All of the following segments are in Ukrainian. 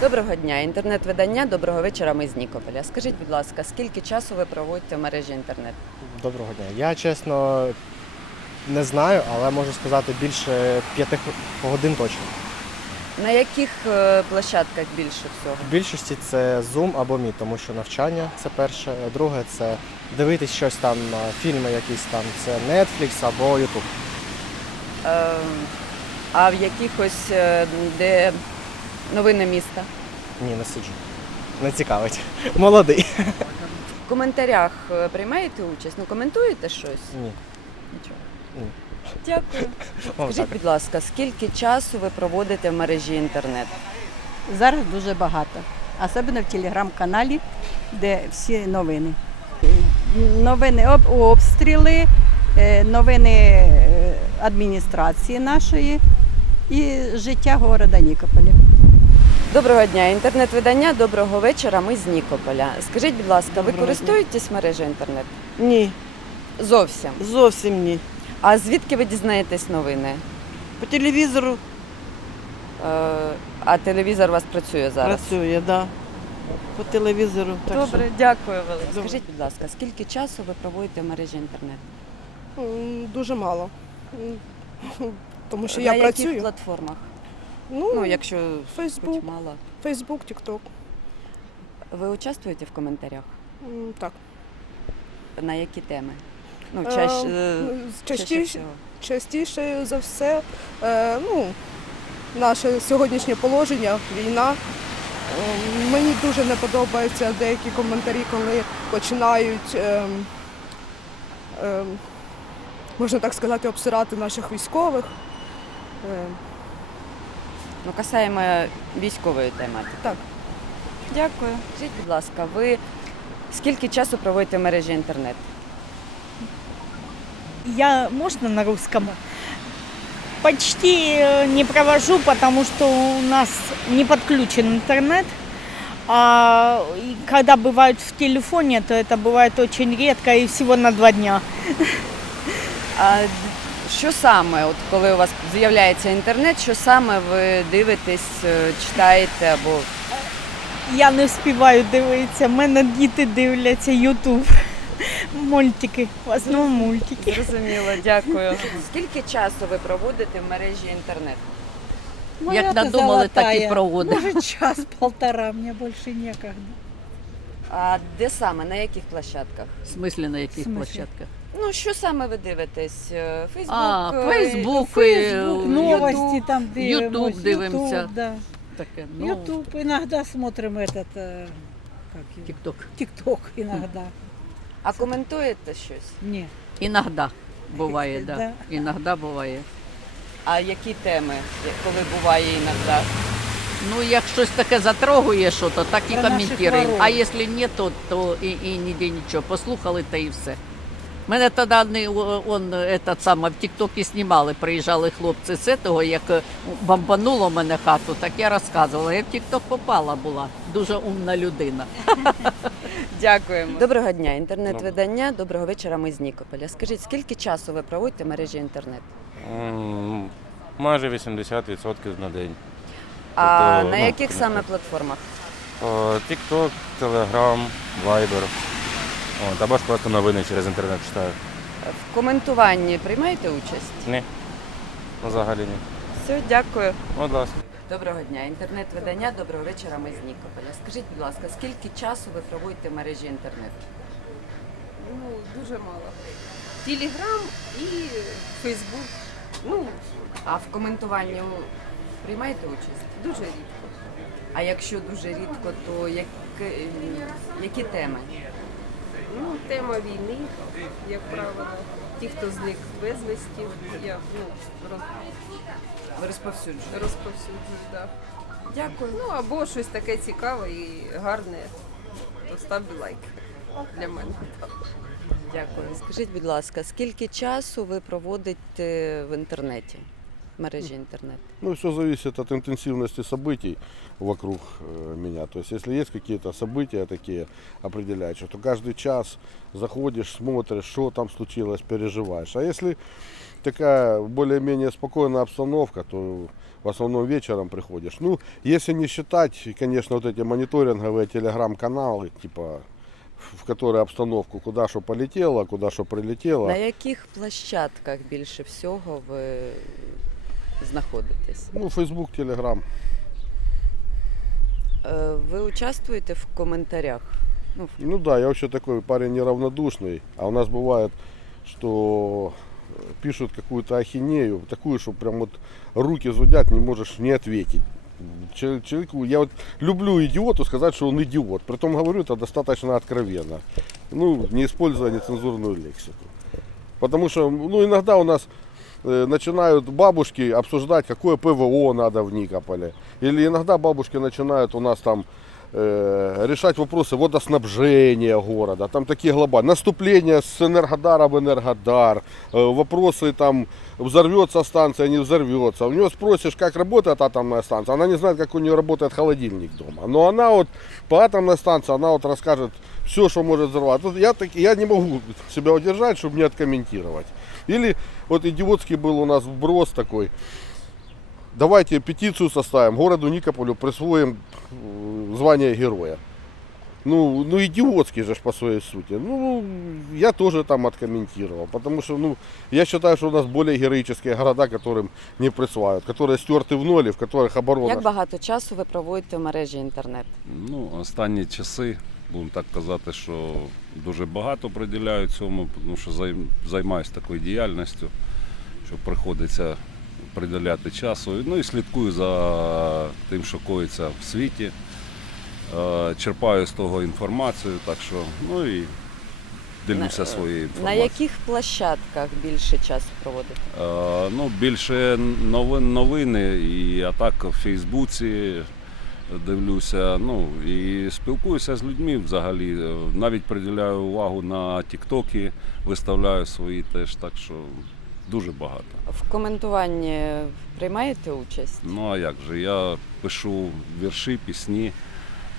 Доброго дня, інтернет-видання. Доброго вечора. Ми з Нікополя. Скажіть, будь ласка, скільки часу ви проводите в мережі інтернет? Доброго дня. Я чесно не знаю, але можу сказати більше п'яти годин точно. На яких е, площадках більше всього? В більшості це Zoom або Meet, тому що навчання це перше. Друге це дивитись щось там, фільми якісь там, це Netflix або YouTube. Е, а в якихось, е, де новини міста? Ні, не сиджу. Не цікавить. Молодий. В коментарях е, приймаєте участь? Ну, коментуєте щось? Ні. Нічого. Ні. Дякую. О, Скажіть, так. будь ласка, скільки часу ви проводите в мережі інтернет? Зараз дуже багато, особливо в телеграм-каналі, де всі новини. Новини об обстріли, е, новини е, адміністрації нашої і життя города Нікополя. Доброго дня, інтернет-видання. Доброго вечора. Ми з Нікополя. Скажіть, будь ласка, ви Доброго дня. користуєтесь мережею інтернет? Ні, Зовсім. зовсім ні. А звідки ви дізнаєтесь новини? По телевізору Е, А телевізор у вас працює зараз? працює, да. По телевізору. Так Добре, дякую велике. Добре. Скажіть, будь ласка, скільки часу ви проводите в мережі інтернет? М, Дуже мало. М, Тому що На я яких працюю. платформах? Ну, Ну, якщо Фейсбук, хоч мало. Фейсбук, Тікток. Ви участвуєте в коментарях? М, Так. На які теми? Ну, Е, чаще, ну, чаще Частіше, всього. частіше за все, е, ну, наше сьогоднішнє положення, війна. Е, Мені дуже не подобаються деякі коментарі, коли починають, ем, ем, можна так сказати, обсирати наших військових. Е, Ну, касаємо військової тематики. Так. Дякую. Скажіть, будь ласка, ви скільки часу проводите в мережі інтернет? Я, можно на русском? Почти э, не провожу, потому что у нас не подключен интернет. А и когда бывает в телефоне, то это бывает очень редко и всего на два дня. А д- що саме, от коли у вас з'являється інтернет, що саме ви дивитесь, е, читаєте або Я не встигаю дивитися. в мене діти дивляться Ютуб. Мультики, в основному мультики. зрозуміло, дякую. Скільки часу ви проводите в мережі інтернет? Моя надумали, ти так і проводимо. Може, час-полтора, мені більше некогда. А де саме, на яких площадках? В смислі на яких В смислі? площадках? Ну, що саме ви дивитесь? Е, Фейсбук? А, е, Фейсбук, Фейсбук, е, новости там Ютуб дивимося. дивимося. Ютуб, да. Таке, ну, Ютуб, иногда смотрим этот, э, как его, тік-ток. ТикТок иногда. А коментуєте щось? Не. Іногда буває, да. Да. Іногда буває. А які теми, коли буває іноді? Ну, як щось таке затрогує, що то так і Про наших коментуємо. А якщо ні, то, то і, і ніде нічого. Послухали та і все. Мене тоді не, он, этот сам, в Тіктокі знімали, приїжджали хлопці з того, як е, бомбануло мене хату, так я розказувала. Я в Тікток попала була. Дуже умна людина. Дякуємо. Доброго дня, інтернет-видання. Доброго вечора. Ми з Нікополя. Скажіть, скільки часу ви проводите в мережі інтернет? М, Майже 80% на день. А Тобто, на ну, яких саме платформах? TikTok, Telegram, Viber. От, або ж просто новини через інтернет читаю. В коментуванні приймаєте участь? Ні. Ну, Взагалі ні. Все, дякую. Будь ласка. Доброго дня, інтернет-видання. Доброго вечора. Ми з Нікополя. Скажіть, будь ласка, скільки часу ви проводите в мережі інтернет? Ну, дуже мало. Телеграм і Фейсбук. Ну, А в коментуванні приймаєте участь? дуже рідко. А якщо дуже рідко, то як, які теми? Ну, тема війни, як правило. Ті, хто зник безвісті, я ну, роз, Ви розповсюджуєте? розповсюджую. Да. Дякую. Ну або щось таке цікаве і гарне, то ставте лайк для мене. Дякую. Скажіть, будь ласка, скільки часу ви проводите в інтернеті? в мережі інтернет? Ну, все зависит от интенсивности событий вокруг э, меня. То есть, если есть какие-то события такие определяющие, то каждый час заходишь, смотришь, что там случилось, переживаешь. А если такая более-менее спокойная обстановка, то в основном вечером приходишь. Ну, если не считать, конечно, вот эти мониторинговые телеграм-каналы, типа, в которые обстановку, куда что полетело, куда что прилетело. На яких площадках більше всього ви знаходитесь? Ну, Facebook, Telegram. Е, Ви участвуєте в коментарях? Ну, в- Ну да, я вообще такой парень неравнодушный. А у нас бывает, что э, пишут какую-то ахинею, такую, что прям вот руки зудят, не можешь не ответить. Чел- Человеку, я вот люблю идиоту сказать, что он идиот. Притом говорю это достаточно откровенно. Ну, не используя нецензурную лексику. Потому что, ну, иногда у нас начинают бабушки обсуждать, какое ПВО надо в Никополе. Или иногда бабушки начинают у нас там э, решать вопросы водоснабжения города. Там такие глобальные. Наступление с Энергодара в Энергодар. Э, вопросы там, взорвется станция, не взорвется. У нее спросишь, как работает атомная станция. Она не знает, как у нее работает холодильник дома. Но она вот по атомной станции, она вот расскажет все, что может взорвать. Я, так, я не могу себя удержать, чтобы не откомментировать. Или вот идиотский был у нас вброс такой. Давайте петицию составим, городу Никополю присвоим э, звание героя. Ну, ну идиотский же ж по своей сути. Ну, я тоже там откомментировал, потому что, ну, я считаю, что у нас более героические города, которым не присваивают, которые стерты в ноль, в которых оборона. Як багато часу ви проводите в мережі інтернет? Ну, останні часи, будемо так казати, що дуже багато приділяю цьому, тому що займаюся такою діяльністю, що приходиться приділяти часу. Ну і слідкую за тим, що коїться в світі. Е, Черпаю з того інформацію, так що ну і ділюся На- своєю На яких площадках більше часу проводите? Е, Ну, більше новин, новини, і а так в Фейсбуці дивлюся. Ну і спілкуюся з людьми взагалі. Е, Навіть приділяю увагу на Тіктоки, виставляю свої теж, так що дуже багато. В коментуванні приймаєте участь? Ну а як же? Я пишу вірші, пісні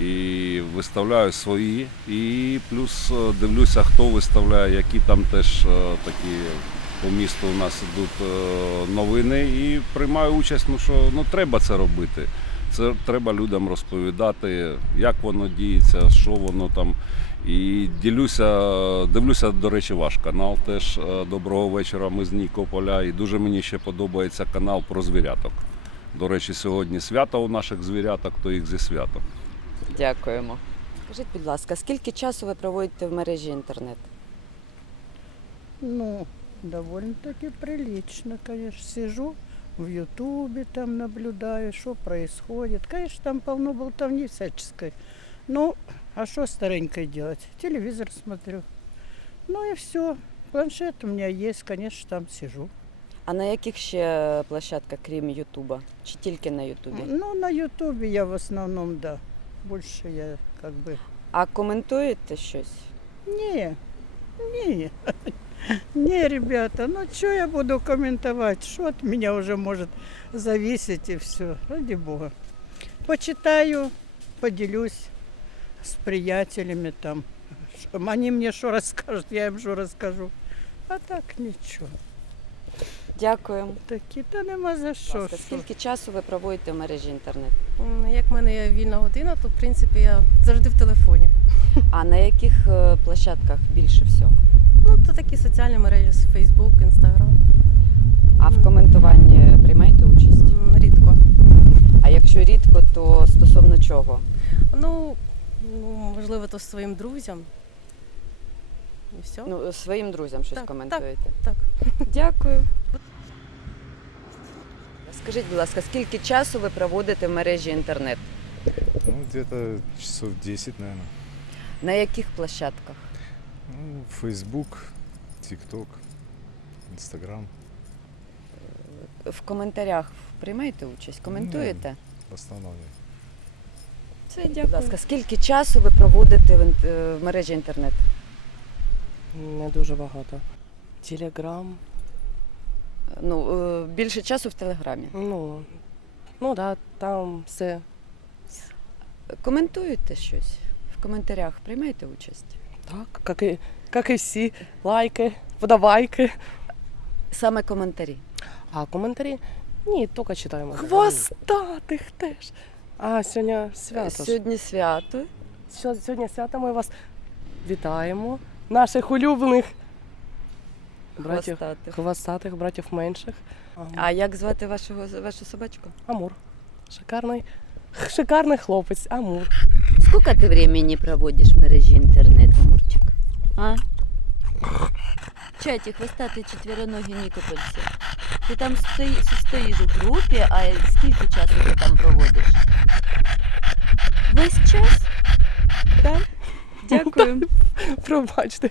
і виставляю свої. І плюс е, дивлюся, хто виставляє, які там теж е, такі по місту у нас ідуть е, новини і приймаю участь. Ну що ну треба це робити. Це треба людям розповідати, як воно діється, що воно там. І ділюся, дивлюся, до речі, ваш канал теж. е, Доброго вечора. Ми з Нікополя. І дуже мені ще подобається канал про звіряток. До речі, сьогодні свято у наших звіряток, то їх зі святом. Дякуємо. Скажіть, будь ласка, скільки часу ви проводите в мережі інтернет? Ну, довольно-таки прилично, конечно. Сижу в Ютубе, там наблюдаю, что происходит. Конечно, там полно болтовни всяческой. Ну, а что старенькой делать? Телевизор смотрю. Ну и все. Планшет у меня есть, конечно, там сижу. А на яких ще площадках, крім Ютуба? Чи тільки на Ютубі? Ну, на Ютубе я в основном, да. Больше я как бы... А коментуєте щось? Не, не, не, ребята, ну что я буду комментовать? Что от меня уже может зависеть и все, ради бога. Почитаю, поделюсь с приятелями там. Они мне что расскажут, я им что расскажу. А так нічого. Дякую. Такі, та нема за Будь що. ласка, що. скільки часу ви проводите в мережі інтернет? М, Як в мене є вільна година, то в принципі я завжди в телефоні. А на яких е, площадках більше всього? Ну, то такі соціальні мережі Facebook, Instagram. А в коментуванні приймаєте участь? Рідко. А якщо рідко, то стосовно чого? Ну, ну, можливо, то своїм друзям. І все. Ну, своїм друзям щось Так, коментуєте? так. Дякую. Скажіть, будь ласка, скільки часу ви проводите в мережі інтернет? Ну, где-то часов 10, наверное. На яких площадках? Ну, Facebook, TikTok, Instagram. В коментарях приймаєте участь? Коментуєте? В основном. нет. Це дякую. Будь ласка, скільки часу ви проводите в, ін- е, в мережі інтернет? Не дуже багато. Телеграм. Ну, е, більше часу в Телеграмі. Ну, ну да, там все. Коментуєте щось в коментарях, приймаєте участь? Так, як і, як і всі. Лайки, подавайки. Саме коментарі. А коментарі? Ні, тільки читаємо. Хвостатих теж. А, сьогодні свято. ж. Сьогодні свято. Сьо- Сьогодні свято ми вас вітаємо. Наших улюблених братів, Хвостатих. хвостатих, братів менших. А як звати вашого вашу собачку? Амур. Шикарний, шикарний хлопець, Амур. Сколько ты времени проводишь в мережі інтернет, Амурчик? А? Чаті хвостатий четвероногий Нікопольці. Ти там стої- стоїш у групі, а скільки часу ти там проводиш? Весь час? Так? Дякую. Пробачте.